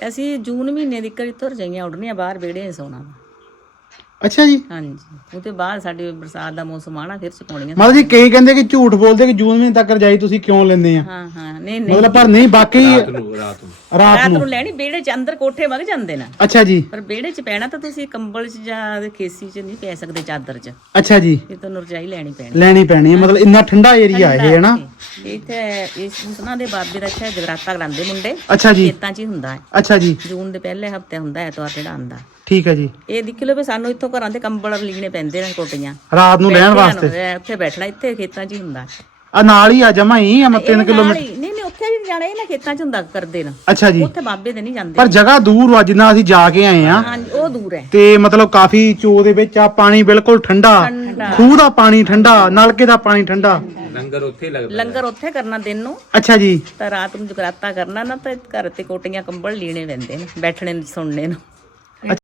ਅਸੀਂ ਜੂਨ ਮਹੀਨੇ ਦੀ ਤੁਰ ਜਾਈਆਂ ਉੱਡਣੀਆਂ ਬਾਹਰ ਵਿਹੜੇ ਸੌਣਾ। ਅੱਛਾ ਜੀ। ਹਾਂਜੀ ਉਹ ਤੋਂ ਬਾਅਦ ਸਾਡੇ ਬਰਸਾਤ ਦਾ ਮੌਸਮ ਆਣਾ ਫਿਰ ਸੁਕਾਉਣੀਆਂ। ਮਤਲਬ ਜੀ ਕਈ ਕਹਿੰਦੇ ਕਿ ਝੂਠ ਬੋਲਦੇ ਕਿ ਜੂਨ ਮਹੀਨੇ ਤੱਕ ਰਜਾਈ ਤੁਸੀਂ ਕਿਉਂ ਲੈਂਦੇ ਆ? ਹਾਂ ਨਹੀਂ ਮਤਲਬ ਪਰ ਨਹੀਂ ਬਾਕੀ ਰਾਤ ਨੂੰ ਲੈਣੀ ਵਿਹੜੇ 'ਚ, ਅੰਦਰ ਕੋਠੇ ਵਗ ਜਾਂਦੇ ਨਾ। ਅੱਛਾ ਜੀ। ਪਰ ਵਿਹੜੇ 'ਚ ਪੈਣਾ ਤਾਂ ਤੁਸੀਂ ਕੰਬਲ 'ਚ ਜਾਂ ਖੇਸੀ 'ਚ ਨਹੀਂ ਪੈ ਸਕਦੇ, ਚਾਦਰ 'ਚ। ਅੱਛਾ ਜੀ। ਇਹ ਤੁਹਾਨੂੰ ਰਜਾਈ ਲੈਣੀ ਪੈਣੀ ਹੈ। ਮਤਲਬ ਇੰਨਾ ਠੰਡਾ ਏਰੀਆ ਇਹ ਹੈ ਨਾ। ਇੱਥੇ ਇਸ ਉਹਨਾਂ ਦੇ ਬਾਬੇ ਦਾ ਇੱਥੇ ਜਗਰਾਤਾ ਕਰਾਉਂਦੇ ਮੁੰਡੇ। ਅੱਛਾ ਜੀ। ਖੇਤਾਂ 'ਚ ਹੀ ਹੁੰਦਾ ਹੈ। ਅੱਛਾ ਜੀ। ਜੂਨ ਦੇ ਪਹਿਲੇ ਹਫਤੇ ਹੁੰਦਾ ਐਤਵਾਰ ਜਿਹੜਾ ਆਉਂਦਾ। ਠੀਕ ਹੈ ਜੀ। ਇਹ ਦੇਖ ਲਓ ਵੀ ਸਾਨੂੰ ਇੱਥੋਂ ਘਰਾਂ ਦੇ ਕੰਬਲ ਲੀਣੇ ਪੈਂਦੇ ਨੇ, ਕੋਟੀਆਂ ਰਾਤ ਨੂੰ ਲੈਣ ਵਾਸਤੇ। ਉੱਥੇ ਬੈਠਣਾ, ਇੱਥੇ ਖੇਤਾਂ 'ਚ ਹੀ ਹੁੰਦਾ। ਆ ਨਾਲ ਹੀ ਆ ਜਮਾ ਹੀ ਆ 3 ਕਿਲੋਮੀਟਰ। ਨਹੀਂ ਉੱਥੇ ਵੀ ਜਾਣਾ, ਇਹ ਨਾ ਖੇਤਾਂ 'ਚ ਹੁੰਦਾ ਕਰਦੇ ਨਾ। ਅੱਛਾ ਜੀ। ਉੱਥੇ ਬਾਬੇ ਦੇ ਨਹੀਂ ਜਾਂਦੇ। ਪਰ ਜਗ੍ਹਾ ਦੂਰ ਆ, ਜਿੰਨਾ ਅਸੀਂ ਜਾ ਕੇ ਆਏ ਆ। ਹਾਂਜੀ ਉਹ ਦੂਰ ਹੈ। ਤੇ ਮਤਲਬ ਕਾਫੀ ਚੋ ਦੇ ਵਿੱਚ ਆ, ਪਾਣੀ ਬਿਲਕੁਲ ਠੰਡਾ, ਖੂਹ ਦਾ ਪਾਣੀ ਠੰਡਾ, ਨਲਕੇ ਦਾ ਪਾਣੀ ਠੰਡਾ। ਲੰਗਰ ਉੱਥੇ ਕਰਨਾ ਦਿਨ ਨੂੰ। ਅੱਛਾ ਜੀ। ਤਾਂ ਰਾਤ ਨੂੰ ਜਗਰਾਤਾ ਕਰਨਾ ਨਾ, ਤਾਂ ਘਰ ਤੇ ਕੋਟੀਆਂ ਕੰਬਲ ਲੀਣੇ ਪੈਂਦੇ ਨੇ, ਬੈਠਣੇ ਸੁਣਨੇ ਨੂੰ।